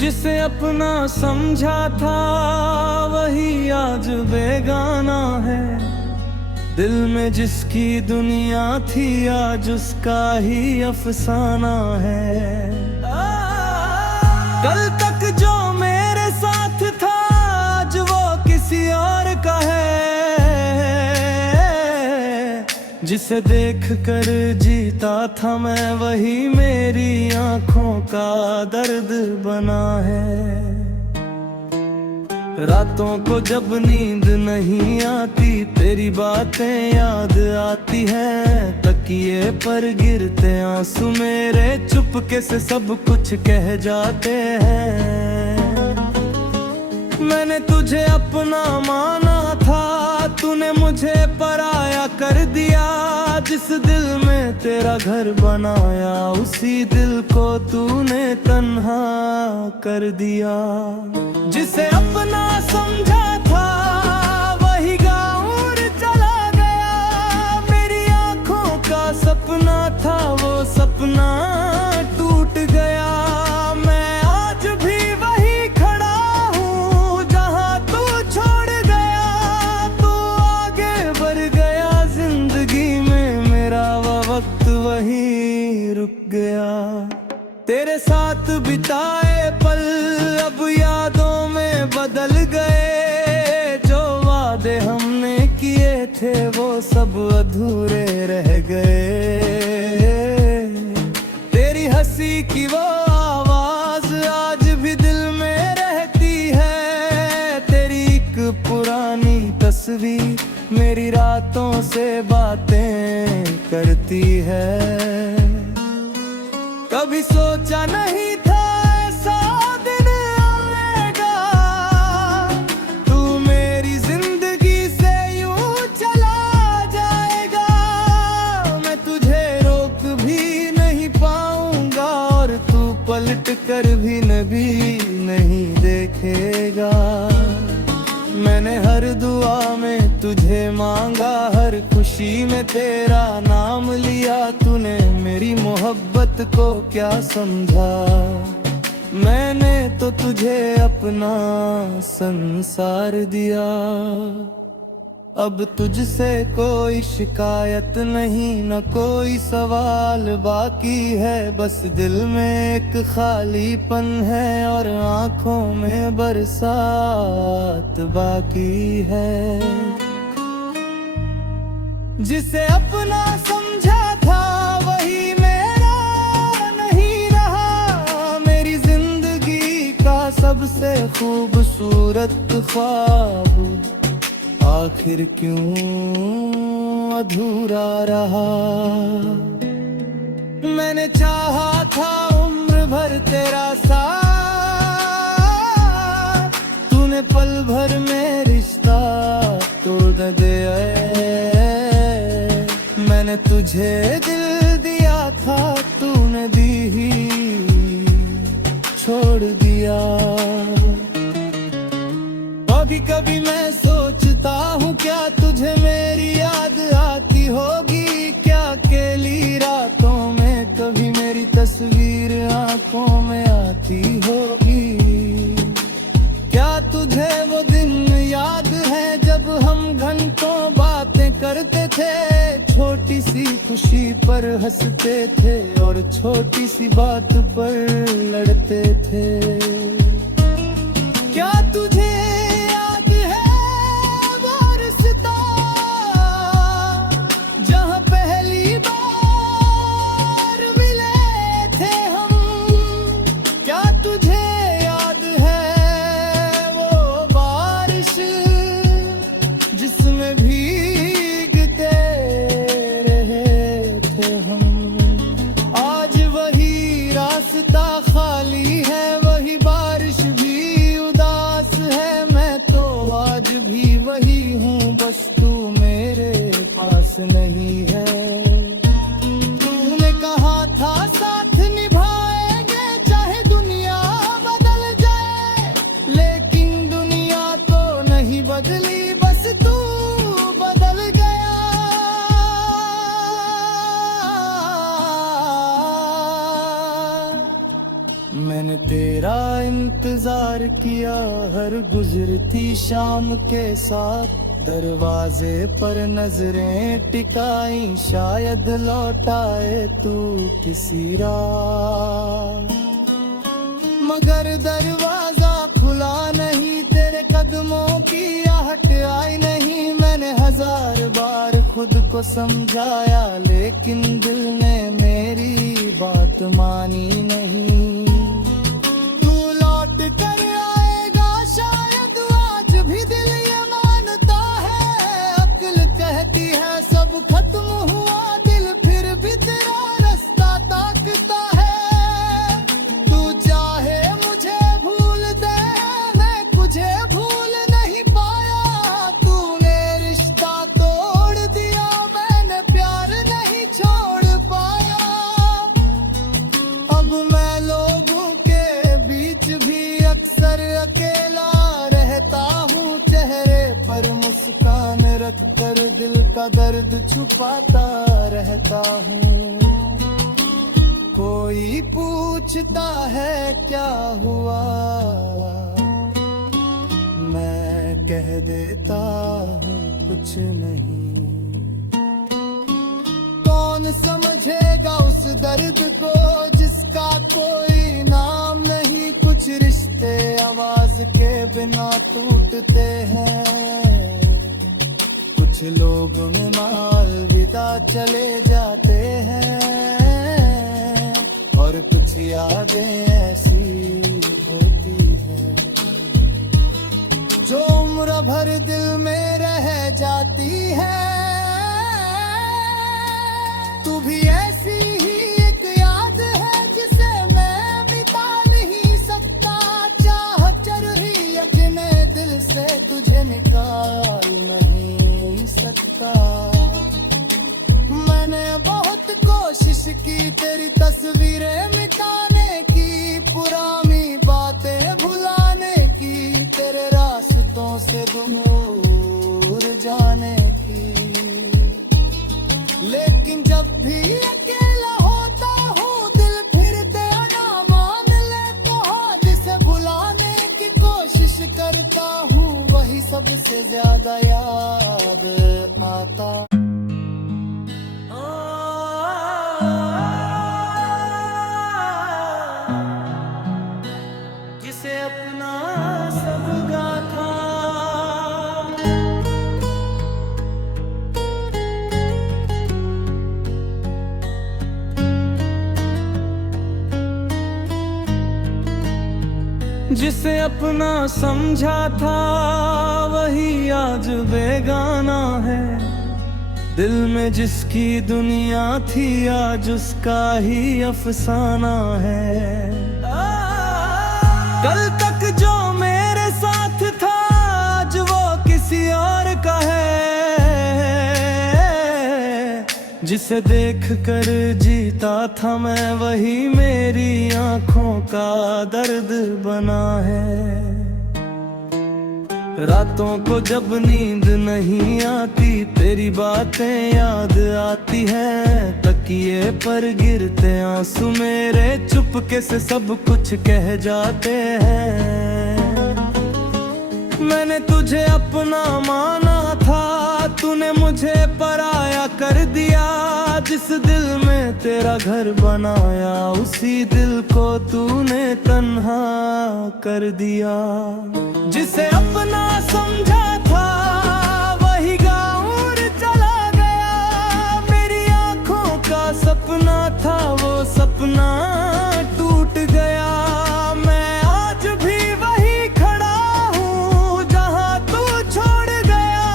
जिसे अपना समझा था वही आज बेगाना है। दिल में जिसकी दुनिया थी आज उसका ही अफसाना है। कल तक जो मेरे साथ था आज वो किसी और का है। जिसे देख कर जीता था मैं वही मेरी आंखों का दर्द बना है। रातों को जब नींद नहीं आती तेरी बातें याद आती है। तकिए पर गिरते आंसू मेरे चुपके से सब कुछ कह जाते हैं। मैंने तुझे अपना माना था तूने मुझे पराया कर दिया। जिस दिल में तेरा घर बनाया उसी दिल को तूने तन्हा कर दिया। जिसे अपना समझा था वही गाँव चला गया। मेरी आंखों का सपना था वो सपना टूट गया। मैं आज भी वही खड़ा हूँ जहाँ तू छोड़ गया। तू आगे बढ़ गया जिंदगी में मेरा वो वक्त वही रुक गया। तेरे साथ बिताए पल अब यादों में बदल गए। जो वादे हमने किए थे वो सब अधूरे रह गए। तेरी हंसी की वो आवाज आज भी दिल में रहती है। तेरी एक पुरानी तस्वीर मेरी रातों से बातें करती है। कभी सोचा नहीं था ऐसा दिन आएगा। तू मेरी जिंदगी से यूं चला जाएगा। मैं तुझे रोक भी नहीं पाऊंगा और तू पलट कर भी नहीं देखेगा। मैंने हर दुआ में तुझे मांगा हर खुशी में तेरा नाम लिया। तूने मेरी मोहब्बत को क्या समझा। मैंने तो तुझे अपना संसार दिया। अब तुझसे कोई शिकायत नहीं न कोई सवाल बाकी है। बस दिल में एक खालीपन है और आंखों में बरसात बाकी है। जिसे अपना समझा था वही मेरा नहीं रहा। मेरी जिंदगी का सबसे खूबसूरत ख्वाब आखिर क्यों अधूरा रहा। मैंने चाहा था उम्र भर तेरा साथ। तूने पल भर में रिश्ता तोड़ दिया। मैंने तुझे दिल दिया था तूने दी ही छोड़ दिया। कभी कभी मैं सोचता हूँ क्या तुझे मेरी याद आती होगी। क्या अकेली रातों में कभी मेरी तस्वीर आंखों में आती होगी। क्या तुझे वो दिन याद है जब हम घंटों बातें करते थे। छोटी सी खुशी पर हंसते थे और छोटी सी बात पर लड़ते थे। क्या तुझे भीगते रहे थे हम। आज वही रास्ता खाली है वही बारिश भी उदास है। मैं इंतजार किया हर गुजरती शाम के साथ, दरवाजे पर नजरें टिकाई शायद लौटाए तू किसी रात, मगर दरवाजा खुला नहीं, तेरे कदमों की आहट आई नहीं। मैंने हजार बार खुद को समझाया लेकिन दिल ने मेरी बात मानी नहीं। तू लौट कर आएगा शायद आज भी दिल ये मानता है, अक्ल कहती है सब खत्म हुआ, दिल फिर भी तेरा रास्ता ताकता है। तू चाहे मुझे भूल दे, मैं तुझे भूल नहीं पाया, तूने रिश्ता तोड़ दिया, मैंने प्यार नहीं छोड़ पाया। अब मैं लोगों के बीच भी अक्सर अकेला रहता हूँ, चेहरे पर मुस्कान रख कर दिल का दर्द छुपाता रहता हूँ। कोई पूछता है क्या हुआ, मैं कह देता हूँ कुछ नहीं। कौन समझेगा उस दर्द को जिसका कोई नाम नहीं, कुछ रिश्ते आवाज के बिना टूटते हैं, कुछ लोग माल विदा चले जाते हैं, और कुछ यादें ऐसी होती हैं जो उम्र भर दिल में रह जाती है। तू भी ऐसी ही एक याद है जिसे मैं मिटा नहीं सकता, चाह चल रही अगने दिल से तुझे निकाल नहीं सकता। मैंने बहुत कोशिश की तेरी तस्वीरें मिटाने की, पुरानी बातें भुलाने की, तेरे रास्तों से दूर जाने की, लेकिन जब भी अकेला होता हूँ दिल फिर तेरा नाम मान लेता हूँ, जिसे भुलाने की कोशिश करता हूँ वही सबसे ज्यादा याद आता। जिसे अपना सब गाथा, जिसे अपना समझा था वही आज बेगाना है, दिल में जिसकी दुनिया थी आज उसका ही अफसाना है। कल तक जो मेरे साथ था आज वो किसी और का है, जिसे देख कर जीता था मैं वही मेरी आंखों का दर्द बना है। रातों को जब नींद नहीं आती तेरी बातें याद आती है, तकिए पर गिरते आंसू मेरे चुपके से सब कुछ कह जाते हैं। मैंने तुझे अपना माना था, तूने मुझे पराया कर दिया, जिस दिल में तेरा घर बनाया उसी दिल को तूने तन्हा कर दिया। जिसे अपना समझा था वही गाँव चला गया, मेरी आंखों का सपना था वो सपना टूट गया। मैं आज भी वही खड़ा हूँ जहाँ तू छोड़ गया,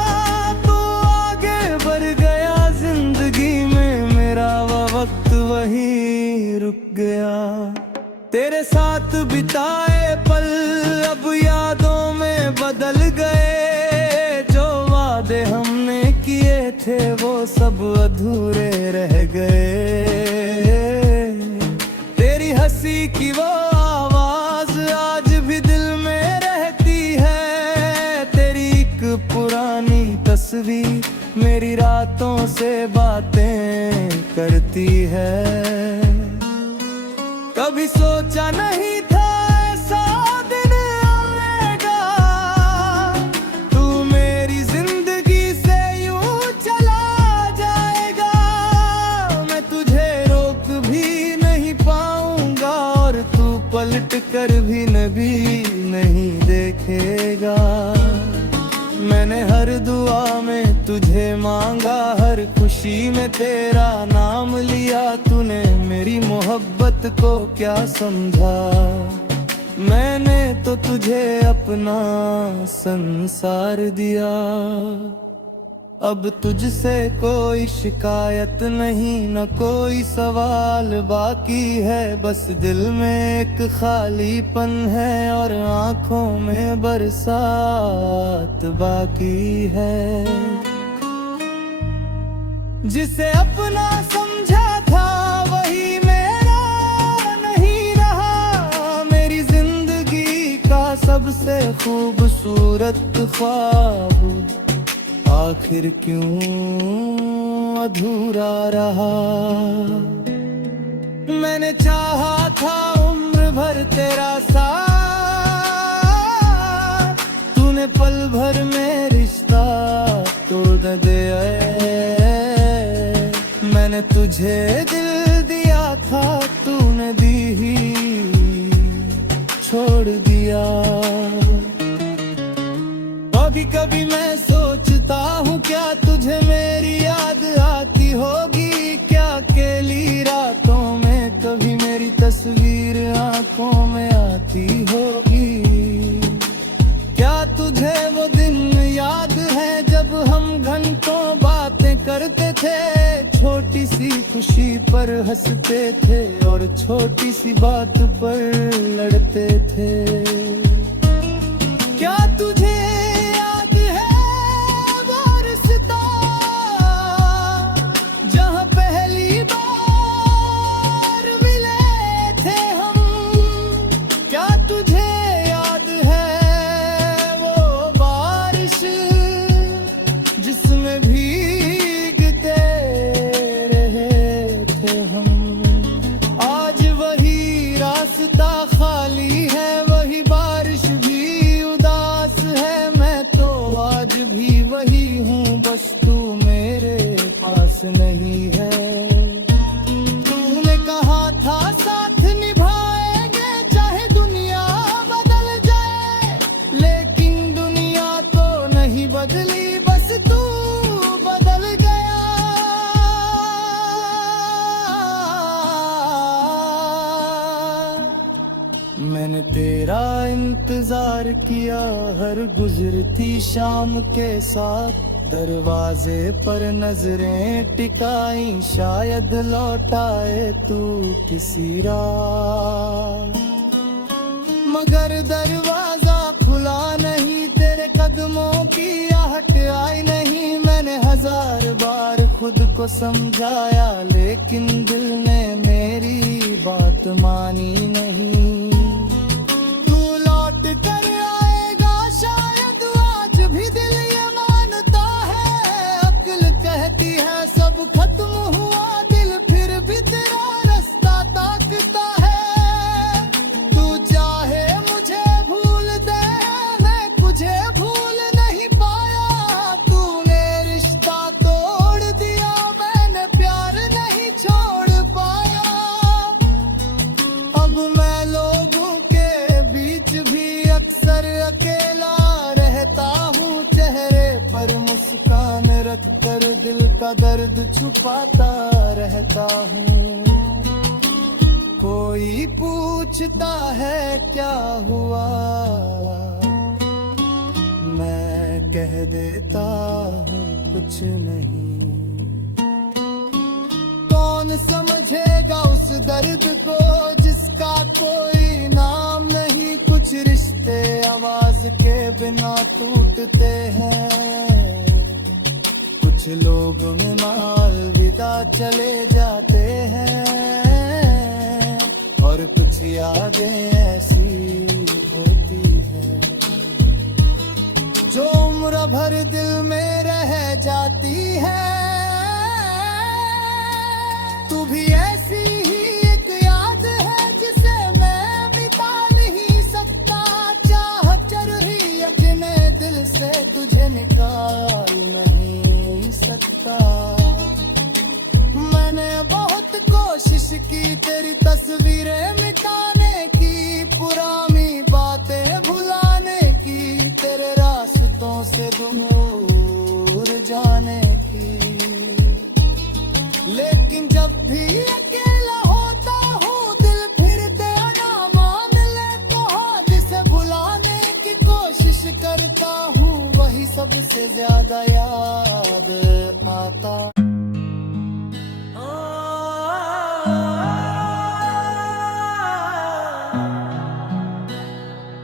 तू आगे बढ़ गया जिंदगी में, मेरा वो वक्त वही रुक गया। तेरे साथ बिताए पल अब यादों में बदल गए, जो वादे हमने किए थे वो सब अधूरे रह गए। तेरी हंसी की वो आवाज आज भी दिल में रहती है, तेरी एक पुरानी तस्वीर मेरी रातों से बातें करती है। कभी सोचा नहीं था ऐसा दिन खुशी में तेरा नाम लिया तूने, मेरी मोहब्बत को क्या समझा। मैंने तो तुझे अपना संसार दिया। अब तुझसे कोई शिकायत नहीं, न कोई सवाल बाकी है। बस दिल में एक खालीपन है और आंखों में बरसात बाकी है। जिसे अपना समझा था वही मेरा नहीं रहा। मेरी जिंदगी का सबसे खूबसूरत ख्वाब आखिर क्यों अधूरा रहा। मैंने चाहा था उम्र भर तेरा साथ, तूने पल भर में रिश्ता तोड़ दिया। मैंने तुझे दिल दिया था, तूने दी ही छोड़ दिया। कभी कभी मैं सोचता हूँ क्या तुझे मेरी याद आती होगी। क्या अकेली रातों में कभी मेरी तस्वीर आंखों में आती होगी। क्या तुझे वो दिन याद है जब हम घंटों बातें करते थे। छोटी सी खुशी पर हंसते थे और छोटी सी बात पर लड़ते थे। क्या तुझे खाली है, वही बारिश भी उदास है। मैं तो आज भी वही हूँ, बस तू मेरे पास नहीं है। तूने कहा था साथ निभाएंगे चाहे दुनिया बदल जाए, लेकिन दुनिया तो नहीं बदली, बस तू बदल गया। मैंने तेरा इंतजार किया हर गुजरती शाम के साथ। दरवाजे पर नजरें टिकाई, शायद लौटाए तू किसी रात। मगर दरवाजा खुला नहीं, तेरे कदमों की आहट आई नहीं। मैंने हजार बार खुद को समझाया, लेकिन दिल ने मेरी बात मानी नहीं। कर आएगा शायद आज भी दिल ये मानता है। अक्ल कहती है सब खत्म हुआ, दिल फिर भी तेरा रास्ता ताकता है। तू चाहे मुझे भूल दे, मैं तुझे भूल नहीं पाया। तूने रिश्ता तोड़ दिया, मैंने प्यार नहीं छोड़ पाया। अब मैं लोगों के बीच भी अक्सर अकेला रहता हूँ। चेहरे पर मुस्कान रखकर दिल का दर्द छुपाता रहता हूँ। कोई पूछता है क्या हुआ, मैं कह देता हूँ कुछ नहीं। कौन समझेगा उस दर्द को जिसका कोई नाम नहीं। कुछ रिश्ते आवाज के बिना टूटते हैं, कुछ लोग अलविदा चले जाते हैं, और कुछ यादें ऐसी होती हैं जो उम्र भर दिल में रह जाती है। तू भी ऐसी ही एक याद है जिसे मैं मिटा नहीं सकता। चाह चल रही अपने दिल से तुझे निकाल नहीं सकता। मैंने बहुत कोशिश की तेरी तस्वीरें मिटाने की, पुरानी बातें भुलाने की, तेरे रास्तों से दूर जाने की। से ज्यादा याद आता।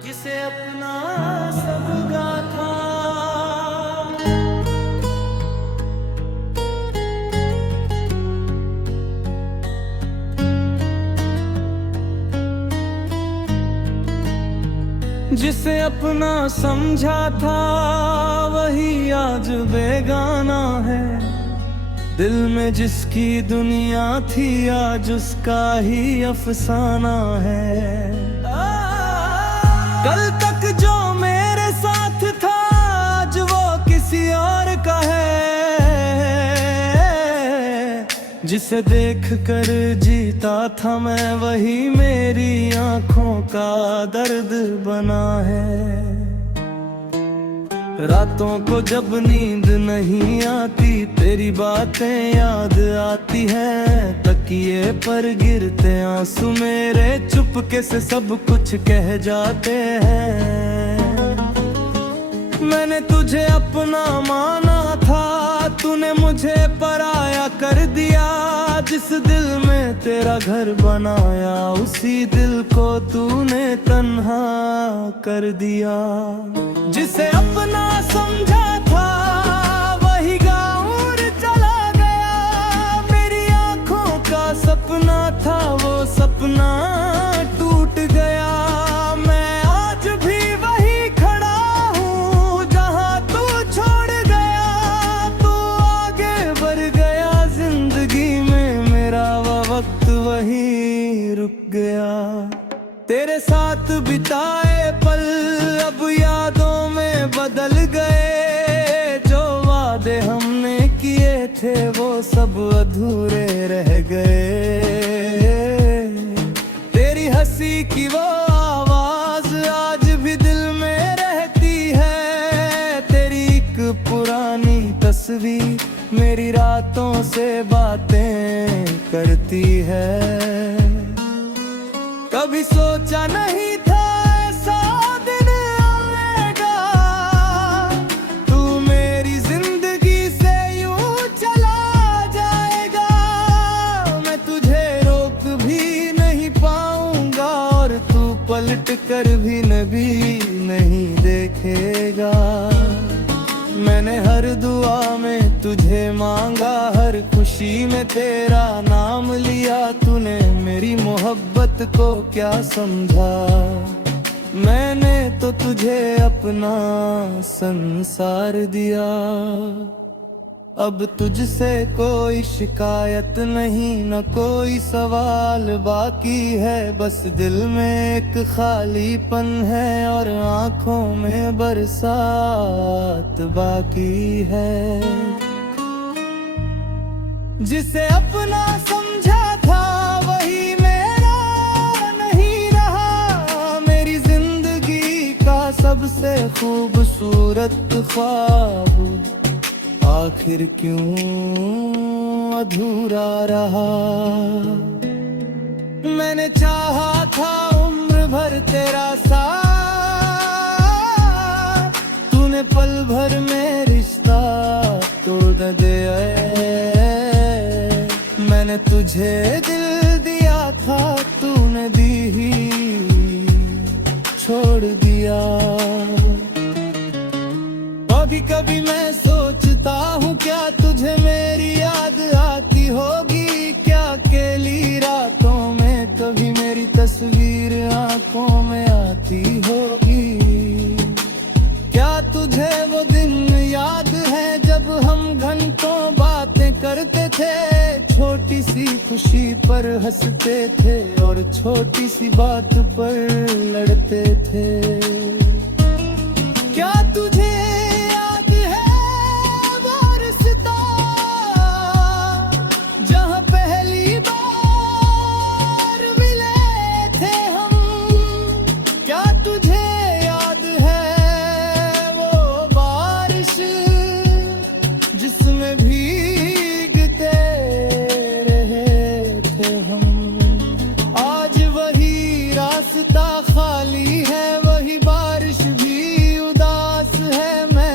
जिसे अपना सब गाथा, जिसे अपना समझा था वही आज बेगाना है। दिल में जिसकी दुनिया थी आज उसका ही अफसाना है। कल तक जो मेरे साथ था आज वो किसी और का है। जिसे देख कर जीता था मैं वही मेरी आंखों का दर्द बना है। रातों को जब नींद नहीं आती तेरी बातें याद आती है। तकिए पर गिरते आंसू मेरे चुपके से सब कुछ कह जाते हैं। मैंने तुझे अपना माना था, तूने मुझे पराया कर दिया। जिस दिल में तेरा घर बनाया उसी दिल को तूने तन्हा कर दिया। जिसे अपना समझा था वही गाँव चला गया। मेरी आंखों का सपना था वो सपना टूट गया। मैं आज भी वही खड़ा हूँ जहाँ तू छोड़ गया। तू आगे बढ़ गया जिंदगी में, मेरा वो वक्त वही रुक गया। तेरे साथ बिताए पल अब यादों में बदल गए। जो वादे हमने किए थे वो सब अधूरे रह गए। तेरी हंसी की वो आवाज आज भी दिल में रहती है। तेरी एक पुरानी तस्वीर मेरी रातों से बातें करती है। कभी सोचा नहीं था ऐसा दिन आएगा। तू मेरी जिंदगी से यूं चला जाएगा। मैं तुझे रोक भी नहीं पाऊंगा और तू पलट कर भी नहीं देखेगा। मैंने हर दुआ में तुझे मांगा, हर खुशी में तेरा नाम लिया। तूने मेरी मोहब्बत को क्या समझा, मैंने तो तुझे अपना संसार दिया। अब तुझसे कोई शिकायत नहीं, न कोई सवाल बाकी है। बस दिल में एक खालीपन है और आंखों में बरसात बाकी है। जिसे अपना समझा था वही मेरा नहीं रहा। मेरी जिंदगी का सबसे खूबसूरत ख्वाब आखिर क्यों अधूरा रहा। मैंने चाहा था उम्र भर तेरा साथ, तूने पल भर में रिश्ता तोड़ दिया। मैंने तुझे दिल दिया था, तूने दी ही छोड़ दिया। कभी कभी मैं सोचता हूँ क्या तुझे मेरी याद आती होगी। क्या अकेली रातों में कभी मेरी तस्वीर आंखों में आती होगी। क्या तुझे वो दिन याद है जब हम घंटों बातें करते थे। छोटी सी खुशी पर हंसते थे और छोटी सी बात पर लड़ते थे। क्या तुझे रास्ता खाली है, वही बारिश भी उदास है। मैं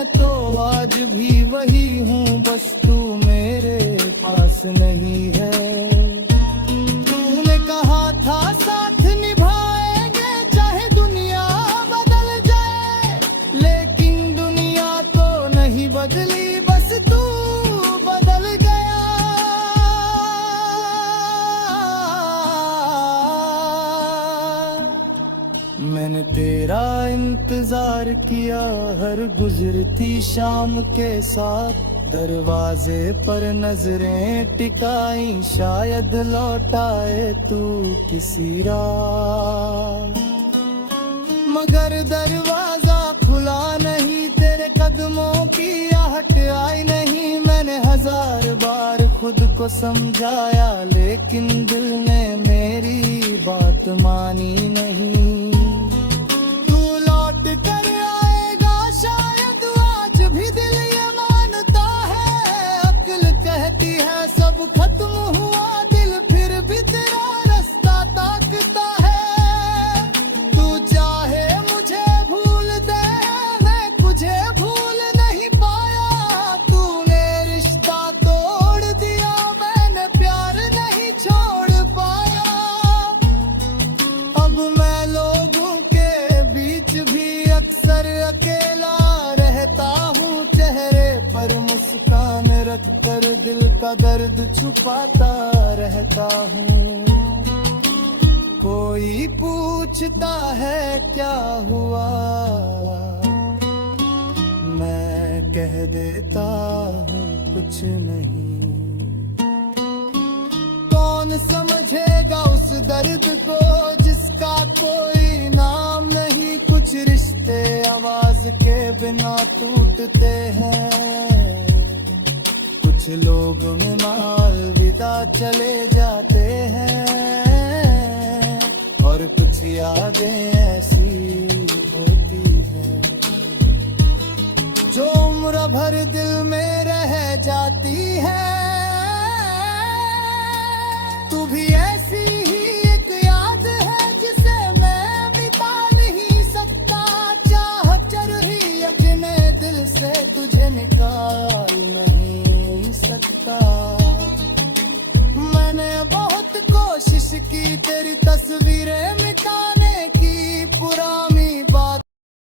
इंतजार किया हर गुजरती शाम के साथ, दरवाजे पर नजरें टिकाई शायद लौटाए तू किसी रात। मगर दरवाजा खुला नहीं, तेरे कदमों की आहट आई नहीं। मैंने हजार बार खुद को समझाया लेकिन दिल ने मेरी बात मानी नहीं। तू लौट कर आएगा शायद आज भी दिल ये मानता है। अक्ल कहती है सब खत्म हुआ, दिल फिर भी तेरा रास्ता ताकता है। तू चाहे मुझे भूल दे, मैं तुझे भूल नहीं पाया। तूने रिश्ता तोड़ दिया, मैंने प्यार नहीं छोड़ पाया। अब मैं लोगों के बीच भी अक्सर अकेला रहता हूँ, चेहरे पर मुस्कान रखकर दिल का दर्द छुपाता रहता हूँ। कोई पूछता है क्या हुआ, मैं कह देता हूँ कुछ नहीं। कौन समझेगा उस दर्द को जिसका कोई नाम नहीं। कुछ रिश्ते आवाज के बिना टूटते हैं, कुछ लोग अलविदा चले जाते हैं, और कुछ यादें ऐसी होती हैं जो उम्र भर दिल में रह जाती है। तू भी ऐसी ही एक याद है जिसे मैं मिटा नहीं सकता। चाह चल रही अगने दिल से तुझे निकाल नहीं सकता। मैंने बहुत कोशिश की तेरी तस्वीरें मिटा